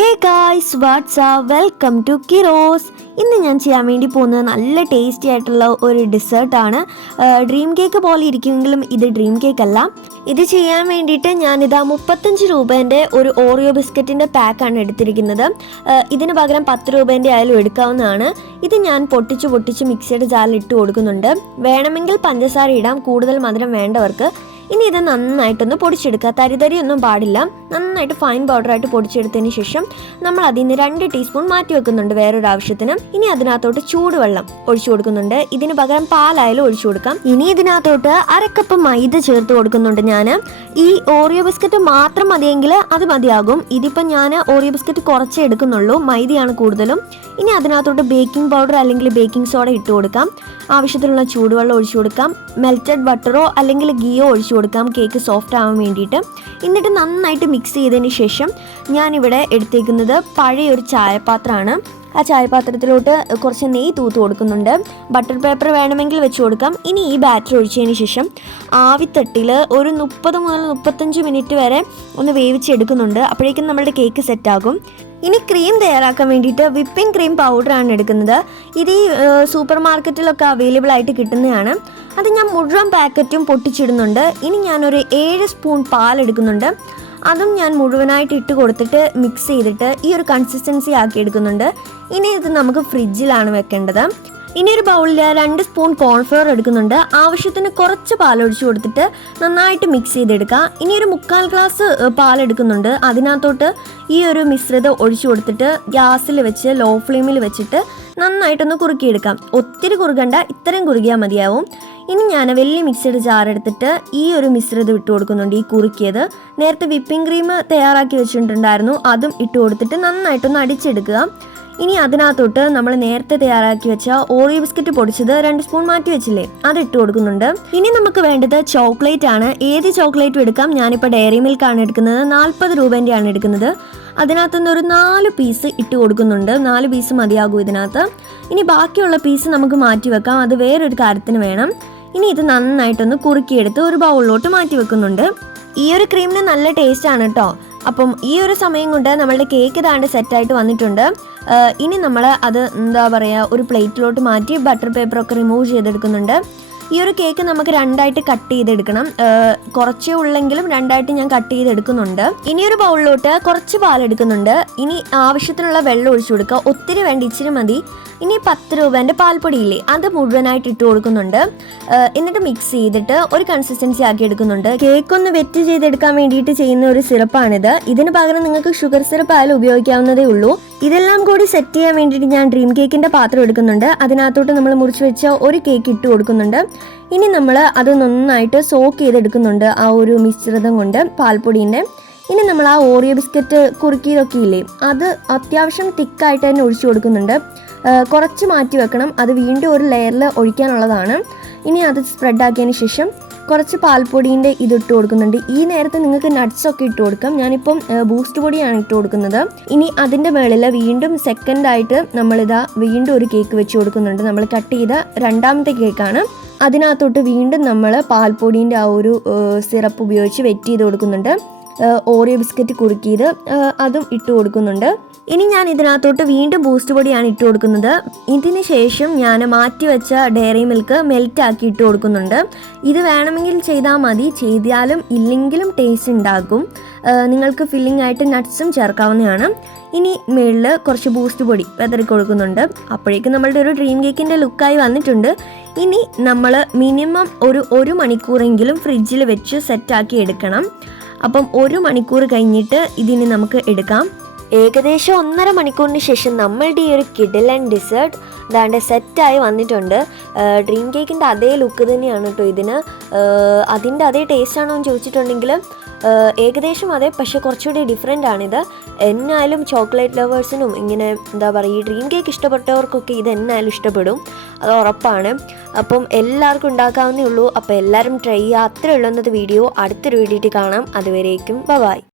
Hey guys WhatsApp welcome to കിറോസ്. ഇന്ന് ഞാൻ ചെയ്യാൻ വേണ്ടി പോകുന്നത് നല്ല ടേസ്റ്റി ആയിട്ടുള്ള ഒരു ഡെസേർട്ടാണ്. ഡ്രീം കേക്ക് പോലെ ഇരിക്കുമെങ്കിലും ഇത് ഡ്രീം കേക്ക് അല്ല. ഇത് ചെയ്യാൻ വേണ്ടിയിട്ട് ഞാനിതാ 35 രൂപേൻ്റെ ഒരു ഓറിയോ ബിസ്ക്കറ്റിൻ്റെ പാക്കാണ് എടുത്തിരിക്കുന്നത്. ഇതിന് പകരം 10 രൂപേൻ്റെ ആയാലും എടുക്കാവുന്നതാണ്. ഇത് ഞാൻ പൊട്ടിച്ച് മിക്സിയുടെ ജാറിൽ ഇട്ട് കൊടുക്കുന്നുണ്ട്. വേണമെങ്കിൽ പഞ്ചസാര ഇടാം, കൂടുതൽ മധുരം വേണ്ടവർക്ക്. ഇനി ഇത് നന്നായിട്ടൊന്ന് പൊടിച്ചെടുക്കുക. തരിതരിയൊന്നും പാടില്ല. നന്നായിട്ട് ഫൈൻ പൗഡറായിട്ട് പൊടിച്ചെടുത്തതിന് ശേഷം നമ്മൾ അതിൽ നിന്ന് 2 ടീസ്പൂൺ മാറ്റി വെക്കുന്നുണ്ട് വേറൊരു ആവശ്യത്തിന്. ഇനി അതിനകത്തോട്ട് ചൂടുവെള്ളം ഒഴിച്ചു കൊടുക്കുന്നുണ്ട്. ഇതിന് പകരം പാലായാലും ഒഴിച്ചു കൊടുക്കാം. ഇനി ഇതിനകത്തോട്ട് 1 കപ്പ് മൈദ ചേർത്ത് കൊടുക്കുന്നുണ്ട് ഞാൻ. ഈ ഓറിയോ ബിസ്ക്കറ്റ് മാത്രം മതിയെങ്കിൽ അത് മതിയാകും. ഇതിപ്പോൾ ഞാൻ ഓറിയോ ബിസ്ക്കറ്റ് കുറച്ചേ എടുക്കുന്നുള്ളൂ, മൈദയാണ് കൂടുതലും. ഇനി അതിനകത്തോട്ട് ബേക്കിംഗ് പൗഡർ അല്ലെങ്കിൽ ബേക്കിംഗ് സോഡ ഇട്ട് കൊടുക്കാം. ആവശ്യത്തിനുള്ള ചൂടുവെള്ളം ഒഴിച്ചു കൊടുക്കാം. മെൽറ്റഡ് ബട്ടറോ അല്ലെങ്കിൽ ഗീയോ ഒഴിച്ചു കൊടുക്കാം കേക്ക് സോഫ്റ്റ് ആവാൻ വേണ്ടിയിട്ട്. എന്നിട്ട് നന്നായിട്ട് മിക്സ് ചെയ്തതിന് ശേഷം ഞാനിവിടെ എടുത്തേക്കുന്നത് പഴയൊരു ചായപാത്രമാണ്. ആ ചായപാത്രത്തിലോട്ട് കുറച്ച് നെയ്യ് തൂത്ത് കൊടുക്കുന്നുണ്ട്. ബട്ടർ പേപ്പർ വേണമെങ്കിൽ വെച്ച് കൊടുക്കാം. ഇനി ഈ ബാറ്റർ ഒഴിച്ചതിന് ശേഷം ആവിത്തട്ടിൽ ഒരു 30 മുതൽ 35 മിനിറ്റ് വരെ ഒന്ന് വേവിച്ചെടുക്കുന്നുണ്ട്. അപ്പോഴേക്കും നമ്മുടെ കേക്ക് സെറ്റാകും. ഇനി ക്രീം തയ്യാറാക്കാൻ വേണ്ടിയിട്ട് വിപ്പിംഗ് ക്രീം പൗഡറാണ് എടുക്കുന്നത്. ഇത് ഈ സൂപ്പർ മാർക്കറ്റിലൊക്കെ അവൈലബിൾ ആയിട്ട് കിട്ടുന്നതാണ്. അത് ഞാൻ മുഴുവൻ പാക്കറ്റും പൊട്ടിച്ചിടുന്നുണ്ട്. ഇനി ഞാനൊരു 7 സ്പൂൺ പാലെടുക്കുന്നുണ്ട്. അതും ഞാൻ മുഴുവനായിട്ട് ഇട്ട് കൊടുത്തിട്ട് മിക്സ് ചെയ്തിട്ട് ഈ ഒരു കൺസിസ്റ്റൻസി ആക്കി എടുക്കുന്നുണ്ട്. ഇനി ഇത് നമുക്ക് ഫ്രിഡ്ജിലാണ് വെക്കേണ്ടത്. ഇനി ഒരു ബൗളിൽ 2 സ്പൂൺ കോൺഫ്ലവർ എടുക്കുന്നുണ്ട്. ആവശ്യത്തിന് കുറച്ച് പാലൊഴിച്ച് കൊടുത്തിട്ട് നന്നായിട്ട് മിക്സ് ചെയ്തെടുക്കുക. ഇനി ഒരു 3/4 ഗ്ലാസ് പാലെടുക്കുന്നുണ്ട്. അതിനകത്തോട്ട് ഈ ഒരു മിശ്രിതം ഒഴിച്ചു കൊടുത്തിട്ട് ഗ്യാസിൽ വെച്ച് ലോ ഫ്ലെയിമിൽ വെച്ചിട്ട് നന്നായിട്ടൊന്ന് കുറുക്കിയെടുക്കാം. ഒത്തിരി കുറുകണ്ട, ഇത്രയും കുറുകിയാൽ മതിയാവും. ഇനി ഞാൻ വലിയ മിക്സിയുടെ ജാർ എടുത്തിട്ട് ഈ ഒരു മിശ്രിതം ഇട്ട് കൊടുക്കുന്നുണ്ട്. ഈ കുറുക്കിയത് നേരത്തെ വിപ്പിംഗ് ക്രീം തയ്യാറാക്കി വെച്ചിട്ടുണ്ടായിരുന്നു, അതും ഇട്ട് കൊടുത്തിട്ട് നന്നായിട്ടൊന്ന് അടിച്ചെടുക്കുക. ഇനി അതിനകത്തോട്ട് നമ്മൾ നേരത്തെ തയ്യാറാക്കി വെച്ച ഓറിയോ ബിസ്ക്കറ്റ് പൊടിച്ചത് 2 സ്പൂൺ മാറ്റി വെച്ചില്ലേ, അത് ഇട്ട് കൊടുക്കുന്നുണ്ട്. ഇനി നമുക്ക് വേണ്ടത് ചോക്ലേറ്റ് ആണ്. ഏത് ചോക്ലേറ്റും എടുക്കാം. ഞാനിപ്പോൾ ഡയറി മിൽക്കാണ് എടുക്കുന്നത്. 40 രൂപേൻ്റെയാണ് എടുക്കുന്നത്. അതിനകത്തുനിന്ന് ഒരു 4 പീസ് ഇട്ട് കൊടുക്കുന്നുണ്ട്. 4 പീസ് മതിയാകും ഇതിനകത്ത്. ഇനി ബാക്കിയുള്ള പീസ് നമുക്ക് മാറ്റി വെക്കാം, അത് വേറൊരു കാര്യത്തിന് വേണം. ഇനി ഇത് നന്നായിട്ടൊന്ന് കുറുക്കിയെടുത്ത് ഒരു ബൗളിലോട്ട് മാറ്റി വെക്കുന്നുണ്ട്. ഈ ഒരു ക്രീമിന് നല്ല ടേസ്റ്റ് ആണ് കേട്ടോ. അപ്പം ഈ ഒരു സമയം കൊണ്ട് നമ്മളുടെ കേക്ക് താണ്ട് സെറ്റായിട്ട് വന്നിട്ടുണ്ട്. ഇനി നമ്മൾ അത് എന്താ പറയുക, ഒരു പ്ലേറ്റിലോട്ട് മാറ്റി ബട്ടർ പേപ്പറൊക്കെ റിമൂവ് ചെയ്തെടുക്കുന്നുണ്ട്. ഈ ഒരു കേക്ക് നമുക്ക് 2ആയിട്ട് കട്ട് ചെയ്തെടുക്കണം. കുറച്ചേ ഉള്ളെങ്കിലും 2ആയിട്ട് ഞാൻ കട്ട് ചെയ്തെടുക്കുന്നുണ്ട്. ഇനി ഒരു ബൗളിലോട്ട് കുറച്ച് പാലെടുക്കുന്നുണ്ട്. ഇനി ആവശ്യത്തിനുള്ള വെള്ളം ഒഴിച്ചു കൊടുക്കുക. ഒത്തിരി വേണ്ട, ഇച്ചിരി മതി. ഇനി 10 രൂപേൻ്റെ പാൽപ്പൊടിയില്ലേ, അത് മുഴുവനായിട്ട് ഇട്ട് കൊടുക്കുന്നുണ്ട്. എന്നിട്ട് മിക്സ് ചെയ്തിട്ട് ഒരു കൺസിസ്റ്റൻസി ആക്കി എടുക്കുന്നുണ്ട്. കേക്ക് ഒന്ന് വെറ്റ് ചെയ്തെടുക്കാൻ വേണ്ടിയിട്ട് ചെയ്യുന്ന ഒരു സിറപ്പാണിത്. ഇതിന് പകരം നിങ്ങൾക്ക് ഷുഗർ സിറപ്പ് ആയാലും ഉപയോഗിക്കാവുന്നതേ ഉള്ളൂ. ഇതെല്ലാം കൂടി സെറ്റ് ചെയ്യാൻ വേണ്ടിയിട്ട് ഞാൻ ഡ്രീം കേക്കിൻ്റെ പാത്രം എടുക്കുന്നുണ്ട്. അതിനകത്തോട്ട് നമ്മൾ മുറിച്ച് വെച്ച ഒരു കേക്ക് ഇട്ട് കൊടുക്കുന്നുണ്ട്. ഇനി നമ്മൾ അത് നന്നായിട്ട് സോക്ക് ചെയ്തെടുക്കുന്നുണ്ട് ആ ഒരു മിശ്രിതം കൊണ്ട്, പാൽപ്പൊടീൻ്റെ. ഇനി നമ്മൾ ആ ഓറിയോ ബിസ്ക്കറ്റ് കുറുക്കിയതൊക്കെ ഇല്ലേ, അത് അത്യാവശ്യം തിക്കായിട്ട് തന്നെ ഒഴിച്ചു കൊടുക്കുന്നുണ്ട്. കുറച്ച് മാറ്റി വെക്കണം, അത് വീണ്ടും ഒരു ലെയറിൽ ഒഴിക്കാനുള്ളതാണ്. ഇനി അത് സ്പ്രെഡാക്കിയതിന് ശേഷം കുറച്ച് പാൽപ്പൊടീൻ്റെ ഇതിട്ട് കൊടുക്കുന്നുണ്ട്. ഈ നേരത്തെ നിങ്ങൾക്ക് നട്ട്സൊക്കെ ഇട്ട് കൊടുക്കാം. ഞാനിപ്പം ബൂസ്റ്റ് പൊടിയാണ് ഇട്ട് കൊടുക്കുന്നത്. ഇനി അതിൻ്റെ മുകളിൽ വീണ്ടും സെക്കൻഡായിട്ട് നമ്മളിതാ വീണ്ടും ഒരു കേക്ക് വെച്ച് കൊടുക്കുന്നുണ്ട്. നമ്മൾ കട്ട് ചെയ്ത 2ാമത്തെ കേക്കാണ്. അതിനകത്തോട്ട് വീണ്ടും നമ്മൾ പാൽപ്പൊടീൻ്റെ ആ ഒരു സിറപ്പ് ഉപയോഗിച്ച് വെറ്റ് ചെയ്ത് കൊടുക്കുന്നുണ്ട്. ഓറിയോ ബിസ്ക്കറ്റ് കുറുക്കിയത് അതും ഇട്ട് കൊടുക്കുന്നുണ്ട്. ഇനി ഞാൻ ഇതിനകത്തോട്ട് വീണ്ടും ബൂസ്റ്റ് പൊടിയാണ് ഇട്ട് കൊടുക്കുന്നത്. ഇതിന് ശേഷം ഞാൻ മാറ്റി വെച്ച ഡയറി മിൽക്ക് മെൽറ്റ് ആക്കി ഇട്ട് കൊടുക്കുന്നുണ്ട്. ഇത് വേണമെങ്കിൽ ചെയ്താൽ മതി, ചെയ്താലും ഇല്ലെങ്കിലും ടേസ്റ്റ് ഉണ്ടാകും. നിങ്ങൾക്ക് ഫില്ലിംഗ് ആയിട്ട് നട്ട്സും ചേർക്കാവുന്നതാണ്. ഇനി മുകളിൽ കുറച്ച് ബൂസ്റ്റ് പൊടി വെതറി കൊടുക്കുന്നുണ്ട്. അപ്പോഴേക്കും നമ്മളുടെ ഒരു ഡ്രീം കേക്കിൻ്റെ ലുക്കായി വന്നിട്ടുണ്ട്. ഇനി നമ്മൾ മിനിമം ഒരു മണിക്കൂറെങ്കിലും ഫ്രിഡ്ജിൽ വെച്ച് സെറ്റാക്കി എടുക്കണം. അപ്പം 1 മണിക്കൂർ കഴിഞ്ഞിട്ട് ഇതിന് നമുക്ക് എടുക്കാം. ഏകദേശം 1.5 മണിക്കൂറിന് ശേഷം നമ്മളുടെ ഈ ഒരു കിഡിലൻ ഡിസേർട്ട് ദാണ്ട് സെറ്റായി വന്നിട്ടുണ്ട്. ഡ്രീം കേക്കിൻ്റെ അതേ ലുക്ക് തന്നെയാണ് കേട്ടോ ഇതിന്. അതിൻ്റെ അതേ ടേസ്റ്റ് ആണോ എന്ന് ചോദിച്ചിട്ടുണ്ടെങ്കിൽ ഏകദേശം അതെ, പക്ഷെ കുറച്ചുകൂടി ഡിഫറെൻ്റ് ആണിത്. എന്നാലും ചോക്ലേറ്റ് ലവേഴ്സിനും ഇങ്ങനെ എന്താ പറയുക, ഈ ഡ്രീം കേക്ക് ഇഷ്ടപ്പെട്ടവർക്കൊക്കെ ഇത് എന്നാലും ഇഷ്ടപ്പെടും, അത് ഉറപ്പാണ്. അപ്പം എല്ലാവർക്കും ഉണ്ടാക്കാവുന്നേ ഉള്ളൂ. അപ്പോൾ എല്ലാവരും ട്രൈ ചെയ്യുക. അത്രേ ഉള്ളൂ ഇന്നത്തെ വീഡിയോ. അടുത്തൊരു വീഡിയോയിൽ കാണാം. അതുവരേക്കും ബൈ.